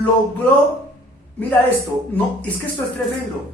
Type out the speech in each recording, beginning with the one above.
logró, mira esto, no, es que esto es tremendo.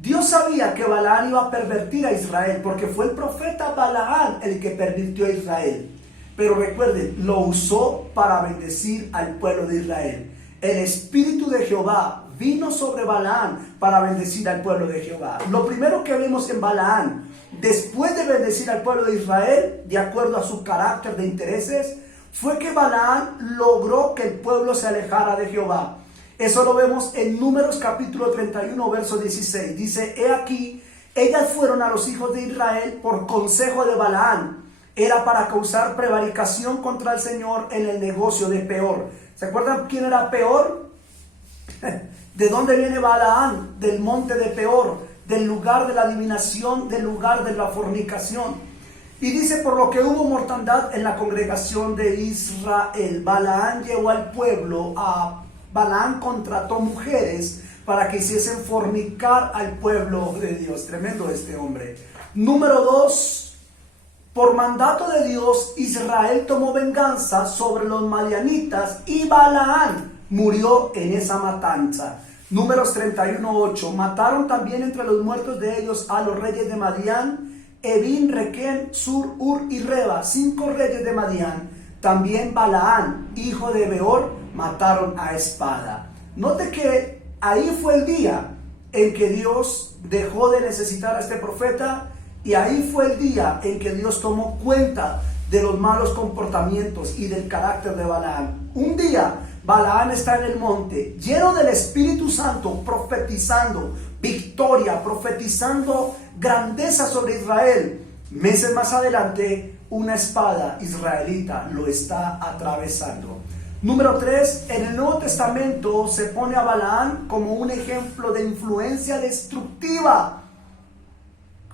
Dios sabía que Balaam iba a pervertir a Israel, porque fue el profeta Balaam el que pervirtió a Israel. Pero recuerden, lo usó para bendecir al pueblo de Israel. El Espíritu de Jehová vino sobre Balaam para bendecir al pueblo de Jehová. Lo primero que vemos en Balaam, después de bendecir al pueblo de Israel, de acuerdo a su carácter de intereses, fue que Balaam logró que el pueblo se alejara de Jehová. Eso lo vemos en Números capítulo 31, verso 16. Dice, he aquí, ellas fueron a los hijos de Israel por consejo de Balaam. Era para causar prevaricación contra el Señor en el negocio de Peor. ¿Se acuerdan quién era Peor? ¿De dónde viene Balaam? Del monte de Peor, del lugar de la adivinación, del lugar de la fornicación. Y dice, por lo que hubo mortandad en la congregación de Israel, Balaam llevó al pueblo Balaam contrató mujeres para que hiciesen fornicar al pueblo de Dios. Tremendo este hombre. Número 2, por mandato de Dios, Israel tomó venganza sobre los madianitas y Balaam murió en esa matanza. Números 31:8, mataron también entre los muertos de ellos a los reyes de Madián, Evin, Requén, Sur, Ur y Reba, 5 reyes de Madián. También Balaam, hijo de Beor, mataron a espada. Note que ahí fue el día en que Dios dejó de necesitar a este profeta, y ahí fue el día en que Dios tomó cuenta de los malos comportamientos y del carácter de Balaam. Un día Balaam está en el monte, lleno del Espíritu Santo, profetizando victoria, profetizando grandeza sobre Israel. Meses más adelante, una espada israelita lo está atravesando. Número 3, en el Nuevo Testamento se pone a Balaam como un ejemplo de influencia destructiva.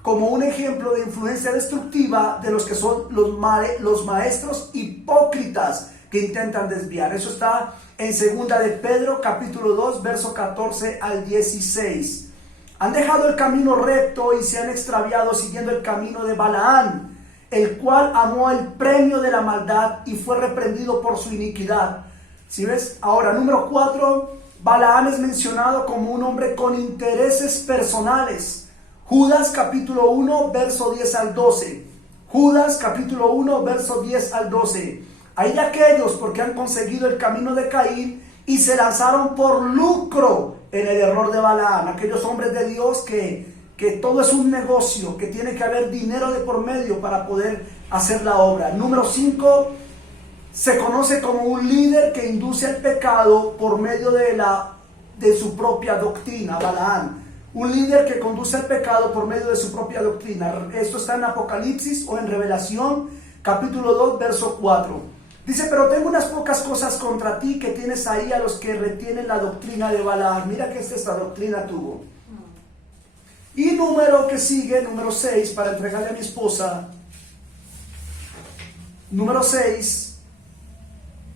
Como un ejemplo de influencia destructiva de los que son los maestros hipócritas que intentan desviar. Eso está en 2 de Pedro capítulo 2, verso 14 al 16. Han dejado el camino recto y se han extraviado siguiendo el camino de Balaam, el cual amó el premio de la maldad y fue reprendido por su iniquidad. ¿Sí ves? Ahora, número 4, Balaam es mencionado como un hombre con intereses personales. Judas capítulo 1, verso 10 al 12. Judas capítulo 1, verso 10 al 12. Hay de aquellos porque han conseguido el camino de Caín y se lanzaron por lucro en el error de Balaam. Aquellos hombres de Dios que todo es un negocio, que tiene que haber dinero de por medio para poder hacer la obra. Número 5, se conoce como un líder que induce al pecado por medio de su propia doctrina, Balaam. Un líder que conduce al pecado por medio de su propia doctrina. Esto está en Apocalipsis o en Revelación, capítulo 2, verso 4. Dice, pero tengo unas pocas cosas contra ti que tienes ahí a los que retienen la doctrina de Balaam. Mira que esta doctrina tuvo. Y número que sigue, número 6, para entregarle a mi esposa. Número 6,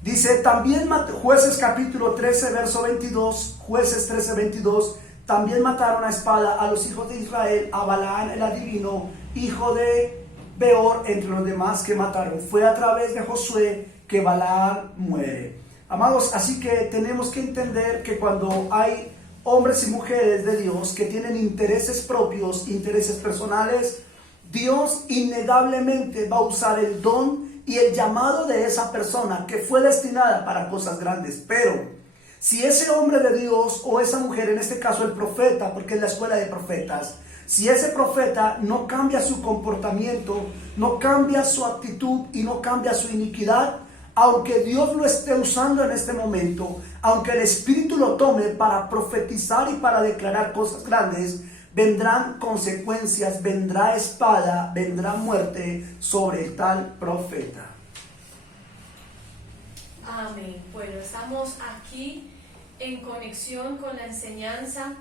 dice, también Jueces capítulo 13, verso 22, Jueces 13, 22, también mataron a espada a los hijos de Israel, a Balaam el adivino, hijo de Beor, entre los demás que mataron. Fue a través de Josué que Balaam muere. Amados, así que tenemos que entender que cuando hay hombres y mujeres de Dios que tienen intereses propios, intereses personales, Dios innegablemente va a usar el don y el llamado de esa persona que fue destinada para cosas grandes. Pero si ese hombre de Dios o esa mujer, en este caso el profeta, porque es la escuela de profetas, si ese profeta no cambia su comportamiento, no cambia su actitud y no cambia su iniquidad, aunque Dios lo esté usando en este momento, aunque el Espíritu lo tome para profetizar y para declarar cosas grandes, vendrán consecuencias, vendrá espada, vendrá muerte sobre el tal profeta. Amén. Bueno, estamos aquí en conexión con la enseñanza.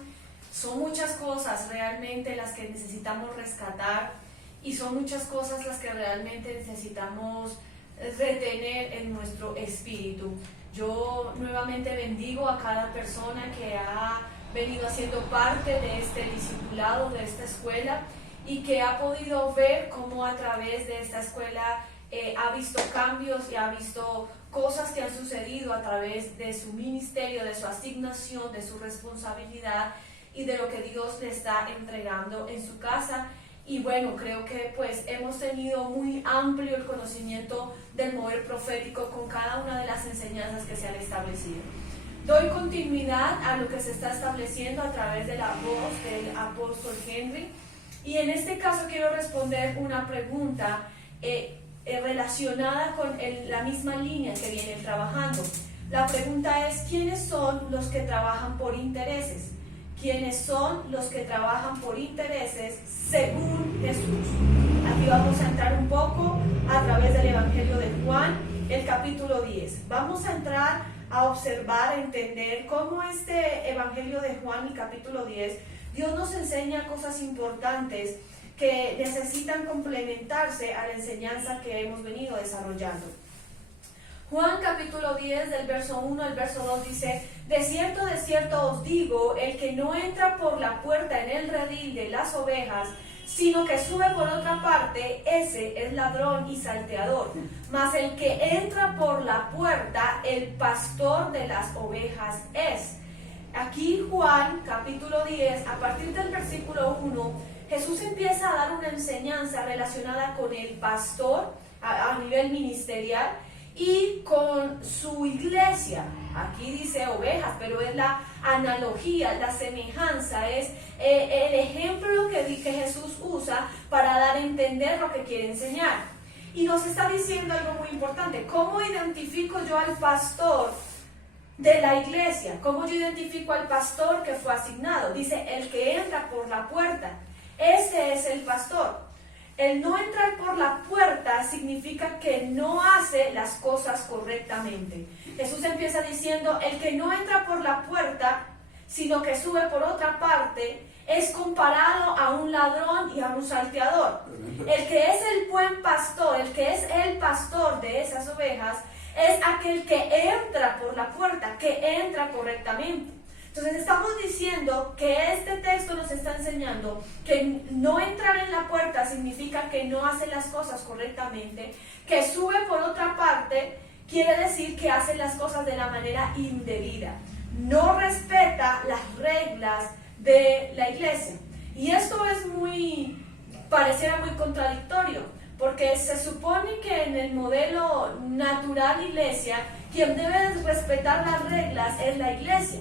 Son muchas cosas realmente las que necesitamos rescatar y son muchas cosas las que realmente necesitamos retener en nuestro espíritu. Yo nuevamente bendigo a cada persona que ha venido haciendo parte de este discipulado, de esta escuela, y que ha podido ver cómo a través de esta escuela ha visto cambios y ha visto cosas que han sucedido a través de su ministerio, de su asignación, de su responsabilidad y de lo que Dios le está entregando en su casa. Y bueno, creo que pues hemos tenido muy amplio el conocimiento del mover profético con cada una de las enseñanzas que se han establecido. Doy continuidad a lo que se está estableciendo a través de la voz del apóstol Henry, y en este caso quiero responder una pregunta relacionada con la misma línea que vienen trabajando. La pregunta es: ¿quiénes son los que trabajan por intereses? ¿Quiénes son los que trabajan por intereses según Jesús? Aquí vamos a entrar un poco a través del Evangelio de Juan, el capítulo 10. Vamos a entrar a observar, a entender cómo este Evangelio de Juan, el capítulo 10, Dios nos enseña cosas importantes que necesitan complementarse a la enseñanza que hemos venido desarrollando. Juan capítulo 10 del verso 1 al verso 2 dice: de cierto os digo, el que no entra por la puerta en el redil de las ovejas, sino que sube por otra parte, ese es ladrón y salteador. Mas el que entra por la puerta, el pastor de las ovejas es. Aquí Juan capítulo 10, a partir del versículo 1, Jesús empieza a dar una enseñanza relacionada con el pastor a nivel ministerial y con su iglesia. Aquí dice ovejas, pero es la analogía, la semejanza, es el ejemplo que Jesús usa para dar a entender lo que quiere enseñar. Y nos está diciendo algo muy importante: ¿cómo identifico yo al pastor de la iglesia? ¿Cómo yo identifico al pastor que fue asignado? Dice: el que entra por la puerta, ese es el pastor. El no entrar por la puerta significa que no hace las cosas correctamente. Jesús empieza diciendo: el que no entra por la puerta, sino que sube por otra parte, es comparado a un ladrón y a un salteador. El que es el buen pastor, el que es el pastor de esas ovejas, es aquel que entra por la puerta, que entra correctamente. Entonces estamos diciendo que este texto nos está enseñando que no entrar en la puerta significa que no hace las cosas correctamente, que sube por otra parte quiere decir que hace las cosas de la manera indebida, no respeta las reglas de la iglesia. Y esto es pareciera muy contradictorio, porque se supone que en el modelo natural iglesia, quien debe respetar las reglas es la iglesia.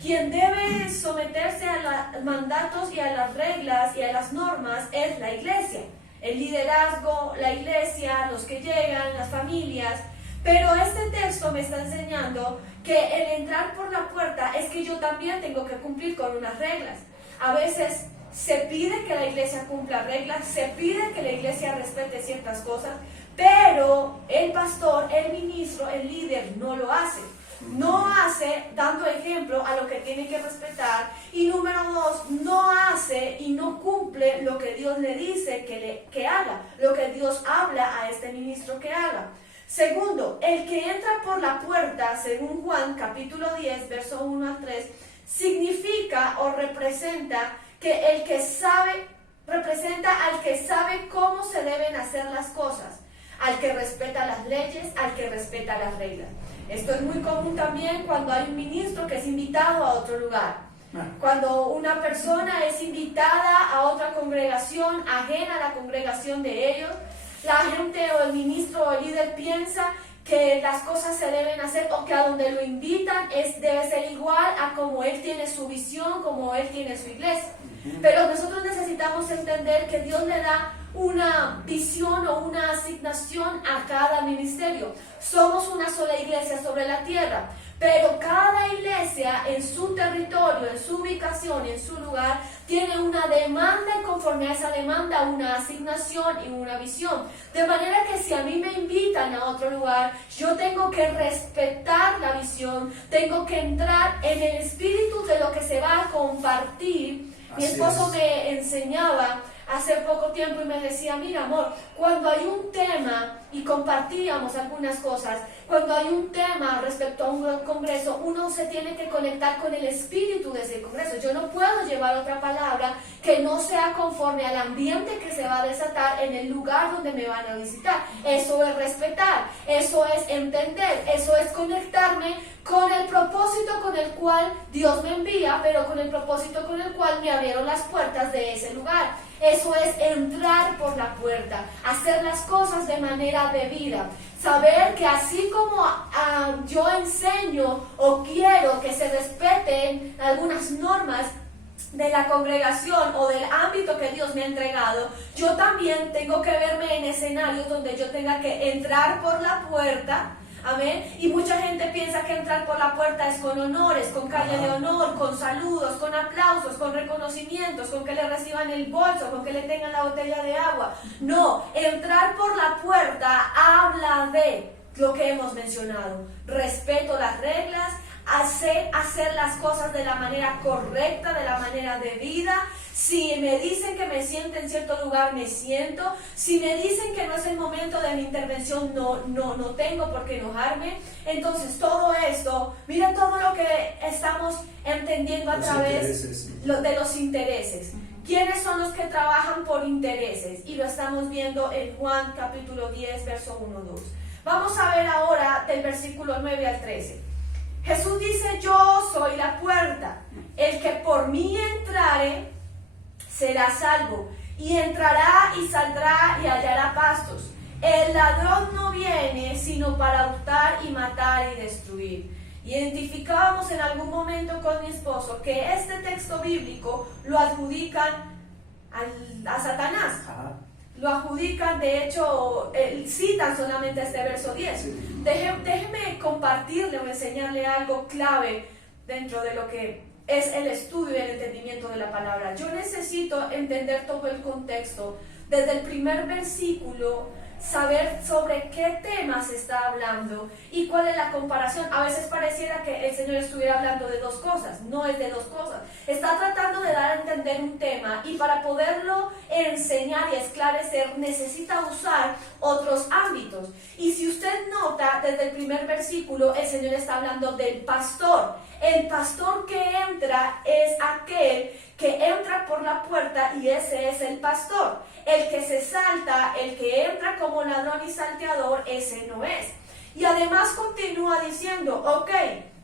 Quien debe someterse a los mandatos y a las reglas y a las normas es la iglesia. El liderazgo, la iglesia, los que llegan, las familias. Pero este texto me está enseñando que el entrar por la puerta es que yo también tengo que cumplir con unas reglas. A veces se pide que la iglesia cumpla reglas, se pide que la iglesia respete ciertas cosas, pero el pastor, el ministro, el líder no lo hace. No hace dando ejemplo a lo que tiene que respetar. Y número 2, no hace y no cumple lo que Dios le dice que haga, lo que Dios habla a este ministro que haga. Segundo, el que entra por la puerta, según Juan capítulo 10, verso 1 al 3, significa o representa que el que sabe, representa al que sabe cómo se deben hacer las cosas, al que respeta las leyes, al que respeta las reglas. Esto es muy común también cuando hay un ministro que es invitado a otro lugar. Cuando una persona es invitada a otra congregación ajena a la congregación de ellos, la gente o el ministro o el líder piensa que las cosas se deben hacer o que a donde lo invitan debe ser igual a como él tiene su visión, como él tiene su iglesia. Pero nosotros necesitamos entender que Dios le da una visión o una asignación a cada ministerio. Somos una sola iglesia sobre la tierra, pero cada iglesia en su territorio, en su ubicación, en su lugar, tiene una demanda y conforme a esa demanda una asignación y una visión. De manera que si a mí me invitan a otro lugar, yo tengo que respetar la visión, tengo que entrar en el espíritu de lo que se va a compartir. Mi esposo me enseñaba hace poco tiempo y me decía, mira amor, cuando hay un tema, y compartíamos algunas cosas, cuando hay un tema respecto a un congreso, uno se tiene que conectar con el espíritu de ese congreso. Yo no puedo llevar otra palabra que no sea conforme al ambiente que se va a desatar en el lugar donde me van a visitar. Eso es respetar, eso es entender, eso es conectarme con el propósito con el cual Dios me envía, pero con el propósito con el cual me abrieron las puertas de ese lugar. Eso es entrar por la puerta, hacer las cosas de manera debida, saber que así como yo enseño o quiero que se respeten algunas normas de la congregación o del ámbito que Dios me ha entregado, yo también tengo que verme en escenarios donde yo tenga que entrar por la puerta. Amén. Y mucha gente piensa que entrar por la puerta es con honores, con calle de honor, con saludos, con aplausos, con reconocimientos, con que le reciban el bolso, con que le tengan la botella de agua. No, entrar por la puerta habla de lo que hemos mencionado. Respeto las reglas, hacer las cosas de la manera correcta, de la manera debida. Si me dicen que me siento en cierto lugar, me siento. Si me dicen que no es el momento de mi intervención, no tengo por qué enojarme. Entonces todo esto, miren todo lo que estamos entendiendo a través de los intereses. ¿Quiénes son los que trabajan por intereses? Y lo estamos viendo en Juan capítulo 10, verso 1-2. Vamos a ver ahora del versículo 9 al 13. Jesús dice, yo soy la puerta. El que por mí entrare será salvo, y entrará y saldrá y hallará pastos. El ladrón no viene sino para hurtar y matar y destruir. Identificábamos en algún momento con mi esposo que este texto bíblico lo adjudican a Satanás. Lo adjudican, de hecho, citan solamente este verso 10. Sí. Déjeme compartirle o enseñarle algo clave dentro de lo que es el estudio y el entendimiento de la palabra. Yo necesito entender todo el contexto, desde el primer versículo, saber sobre qué tema se está hablando y cuál es la comparación. A veces pareciera que el Señor estuviera hablando de dos cosas, no es de dos cosas. Está tratando de dar a entender un tema y para poderlo enseñar y esclarecer necesita usar otros ámbitos. Y si usted nota, desde el primer versículo, el Señor está hablando del pastor. El pastor que entra es aquel que entra por la puerta y ese es el pastor. El que se salta, el que entra como ladrón y salteador, ese no es. Y además continúa diciendo, ok,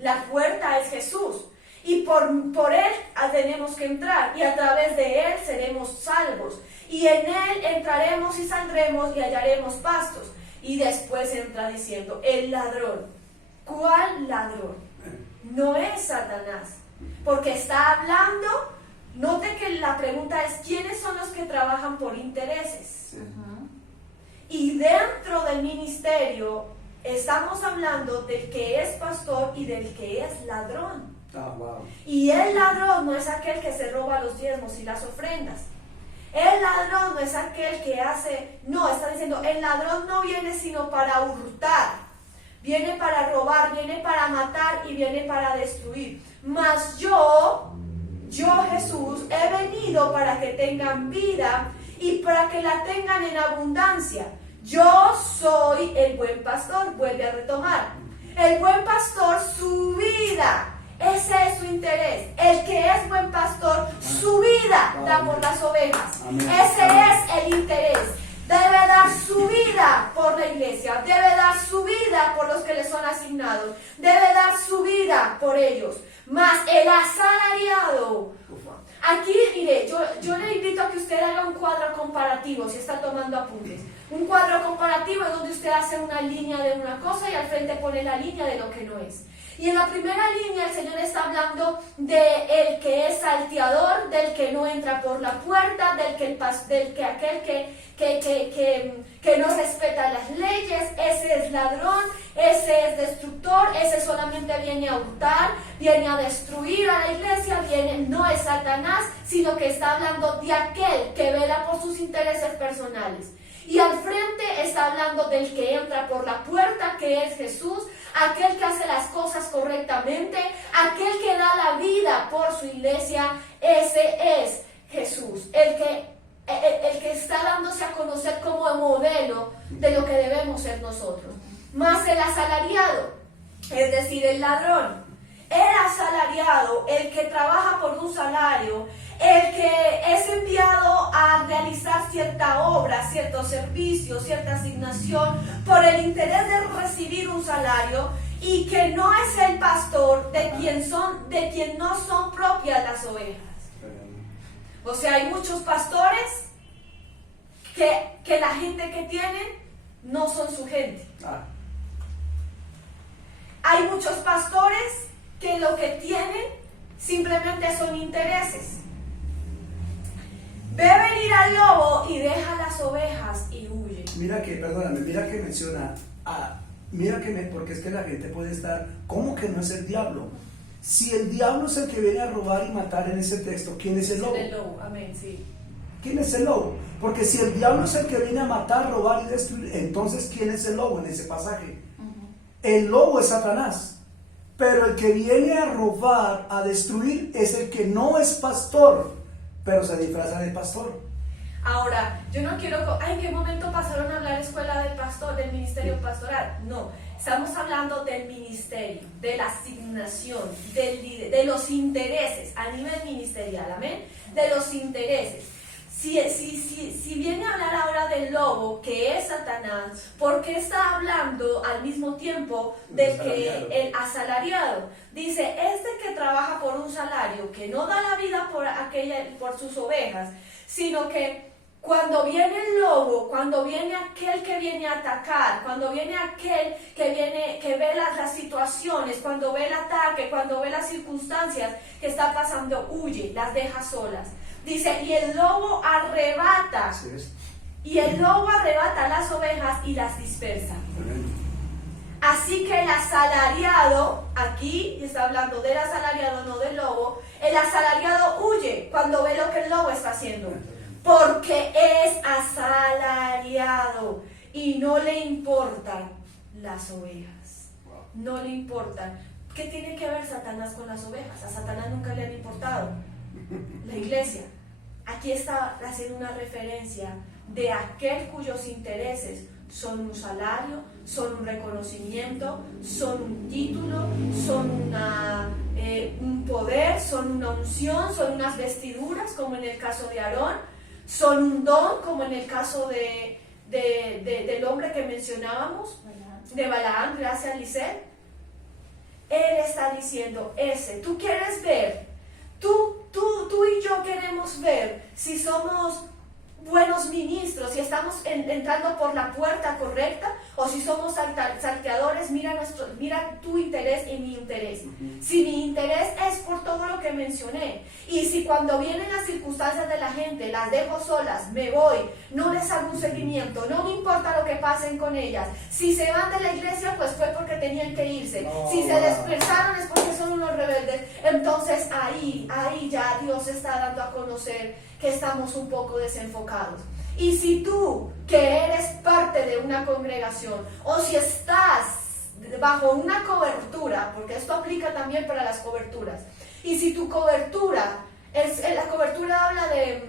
la puerta es Jesús y por él tenemos que entrar y a través de él seremos salvos. Y en él entraremos y saldremos y hallaremos pastos. Y después entra diciendo, el ladrón. ¿Cuál ladrón? No es Satanás, porque está hablando. Note que la pregunta es, ¿quiénes son los que trabajan por intereses? Y dentro del ministerio estamos hablando del que es pastor y del que es ladrón. Y el ladrón no es aquel que se roba los diezmos y las ofrendas. El ladrón no es aquel que está diciendo, el ladrón no viene sino para hurtar. Viene para robar, viene para matar y viene para destruir. Mas yo Jesús, he venido para que tengan vida y para que la tengan en abundancia. Yo soy el buen pastor, vuelve a retomar. El buen pastor, su vida, ese es su interés. El que es buen pastor, su vida da por las ovejas. Ese es el interés. Debe dar su vida por la iglesia, debe dar su vida por los que le son asignados, debe dar su vida por ellos. Mas el asalariado, aquí mire, yo le invito a que usted haga un cuadro comparativo si está tomando apuntes. Un cuadro comparativo es donde usted hace una línea de una cosa y al frente pone la línea de lo que no es. Y en la primera línea el Señor está hablando de el que es salteador, del que no entra por la puerta, aquel que no respeta las leyes, ese es ladrón, ese es destructor, ese solamente viene a hurtar, viene a destruir a la iglesia, no es Satanás, sino que está hablando de aquel que vela por sus intereses personales. Y al frente está hablando del que entra por la puerta, que es Jesús, aquel que hace las cosas correctamente, aquel que da la vida por su iglesia, ese es Jesús. nosotros. Mas el asalariado, es decir, el ladrón, el asalariado, el que trabaja por un salario, el que es enviado a realizar cierta obra, cierto servicio, cierta asignación, por el interés de recibir un salario, y que no es el pastor de quien no son propias las ovejas. O sea, hay muchos pastores que la gente que tienen no son su gente. Hay muchos pastores que lo que tienen simplemente son intereses. Ve venir al lobo y deja las ovejas y huye. Mira que menciona, porque es que la gente puede estar, ¿cómo que no es el diablo? Si el diablo es el que viene a robar y matar en ese texto, ¿quién es el lobo? El lobo, amén, sí. ¿Quién es el lobo? Porque si el diablo es el que viene a matar, robar y destruir, entonces ¿quién es el lobo en ese pasaje? El lobo es Satanás, pero el que viene a robar, a destruir, es el que no es pastor, pero se disfraza de pastor. Ahora, yo no quiero... ¿En qué momento pasaron a hablar escuela del pastor, del ministerio pastoral? No, estamos hablando del ministerio, de la asignación, de los intereses a nivel ministerial, amén, de los intereses. Si viene a hablar ahora del lobo, que es Satanás, ¿por qué está hablando al mismo tiempo del que el asalariado? Dice, que trabaja por un salario, que no da la vida por sus ovejas, sino que cuando viene el lobo, cuando viene aquel que viene a atacar, cuando viene aquel que ve las situaciones, cuando ve el ataque, cuando ve las circunstancias que está pasando, huye, las deja solas. Dice, y el lobo arrebata las ovejas y las dispersa. Así que el asalariado, aquí está hablando del asalariado, no del lobo, el asalariado huye cuando ve lo que el lobo está haciendo, porque es asalariado y no le importan las ovejas, no le importan. ¿Qué tiene que ver Satanás con las ovejas? A Satanás nunca le han importado. La iglesia, aquí está haciendo una referencia de aquel cuyos intereses son un salario, son un reconocimiento, son un título, son un poder, son una unción, son unas vestiduras, como en el caso de Aarón, son un don, como en el caso del hombre que mencionábamos, de Balaam, gracias Lisset. Él está diciendo, tú quieres ver, tú y yo queremos ver si somos buenos ministros, si estamos entrando por la puerta correcta, o si somos salteadores. Mira tu interés y mi interés. Si mi interés es por todo lo que mencioné, y si cuando vienen las circunstancias de la gente las dejo solas, me voy, no les hago un seguimiento, no me importa lo que pasen con ellas. Si se van de la iglesia, pues fue porque tenían que irse. Si se dispersaron es porque son unos rebeldes. Entonces ahí ya Dios está dando a conocer que estamos un poco desenfocados. Y si tú, que eres parte de una congregación, o si estás bajo una cobertura, porque esto aplica también para las coberturas, y si tu cobertura, la cobertura habla de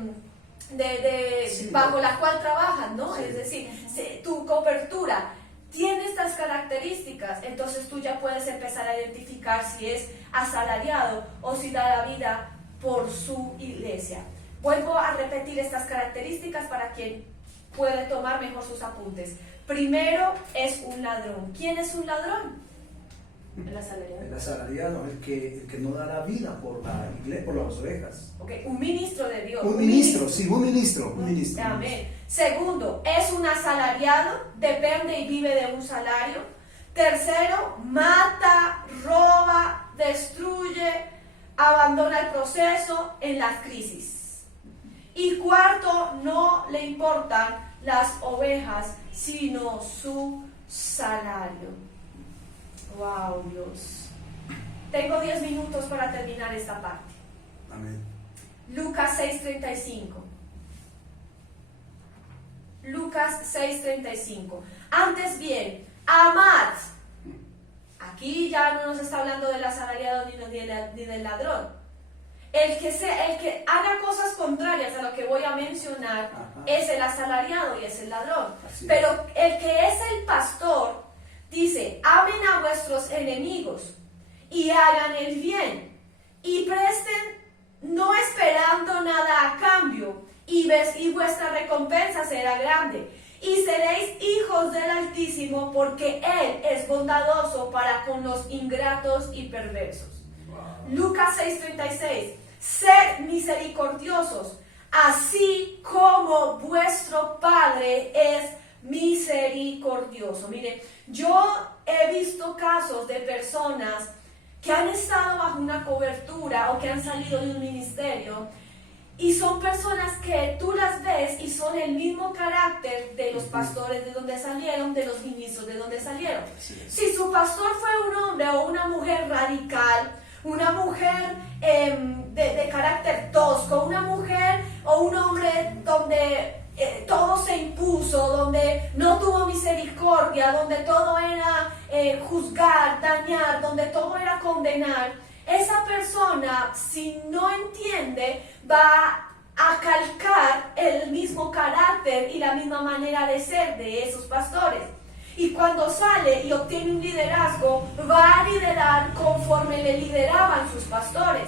bajo la cual trabajas, ¿no? Sí. Es decir, si tu cobertura tiene estas características, entonces tú ya puedes empezar a identificar si es asalariado o si da la vida por su iglesia. Vuelvo a repetir estas características para quien puede tomar mejor sus apuntes. Primero, es un ladrón. ¿Quién es un ladrón? El asalariado. El asalariado, el que no da la vida por la iglesia, por las ovejas. Okay. Un ministro de Dios. Un ministro. Un ministro. Amén. Segundo, es un asalariado, depende y vive de un salario. Tercero, mata, roba, destruye, abandona el proceso en las crisis. Y cuarto, no le importan las ovejas, sino su salario. Wow, Dios. Tengo 10 minutos para terminar esta parte. Amén. Lucas 6:35. Lucas 6:35. Antes bien, amad. Aquí ya no nos está hablando del asalariado ni del ladrón. el que haga cosas contrarias a lo que voy a mencionar, Ajá. es el asalariado y es el ladrón. Así es. Pero el que es el pastor dice: amen a vuestros enemigos y hagan el bien y presten, no esperando nada a cambio, y vuestra recompensa será grande, y seréis hijos del Altísimo, porque Él es bondadoso para con los ingratos y perversos. Wow. Lucas 6:36: sed misericordiosos, así como vuestro Padre es misericordioso. Mire, yo he visto casos de personas que han estado bajo una cobertura o que han salido de un ministerio, y son personas que tú las ves y son el mismo carácter de los pastores de donde salieron, de los ministros de donde salieron. Si su pastor fue un hombre o una mujer radical, una mujer de carácter tosco, una mujer o un hombre donde todo se impuso, donde no tuvo misericordia, donde todo era juzgar, dañar, donde todo era condenar, esa persona, si no entiende, va a calcar el mismo carácter y la misma manera de ser de esos pastores. Y cuando sale y obtiene un liderazgo, va a liderar conforme le lideraban sus pastores.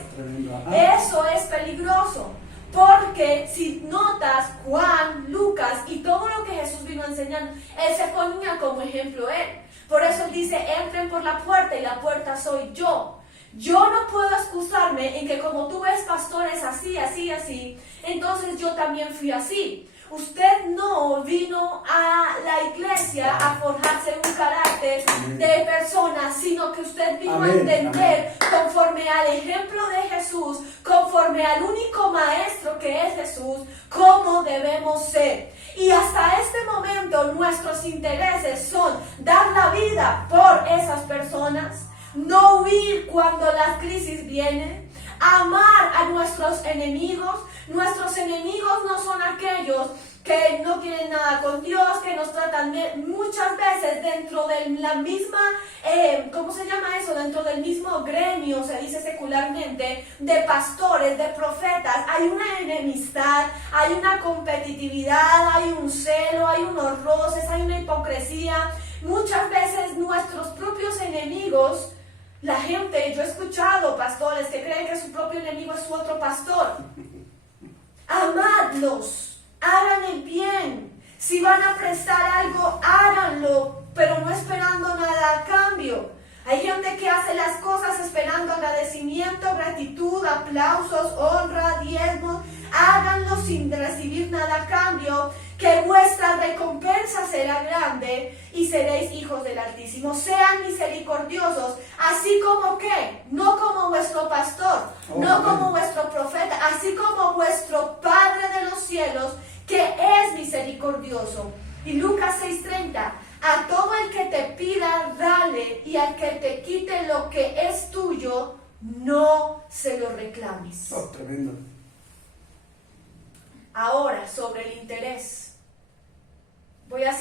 Eso es peligroso, porque si notas Juan, Lucas y todo lo que Jesús vino enseñando, Él se ponía como ejemplo Él. Por eso Él dice: entren por la puerta y la puerta soy yo. Yo no puedo excusarme en que como tú ves pastores así, así, así, entonces yo también fui así. Usted no vino a la iglesia a forjarse un carácter de persona, sino que usted vino a entender conforme al ejemplo de Jesús, conforme al único maestro que es Jesús, cómo debemos ser. Y hasta este momento nuestros intereses son dar la vida por esas personas, no huir cuando las crisis vienen, amar a nuestros enemigos. Nuestros enemigos no son aquellos que no quieren nada con Dios, que nos tratan muchas veces dentro de la misma, ¿cómo se llama eso? Dentro del mismo gremio, se dice secularmente, de pastores, de profetas. Hay una enemistad, hay una competitividad, hay un celo, hay unos roces, hay una hipocresía. Muchas veces nuestros propios enemigos, la gente, yo he escuchado pastores que creen que su propio enemigo es su otro pastor. Amadlos, hagan el bien. Si van a prestar algo, háganlo, pero no esperando nada a cambio. Hay gente que hace las cosas esperando agradecimiento, gratitud, aplausos, honra, diezmos. Háganlo sin recibir nada a cambio, que vuestra recompensa será grande y seréis hijos del Altísimo. Sean misericordiosos, así como que, no como vuestro pastor, no como vuestro profeta, así como vuestro Padre de los cielos, que es misericordioso. Y Lucas 6:30: a todo el que te pida, dale, y al que te quite lo que es tuyo, no se lo reclames. Tremendo. Ahora, sobre el interés.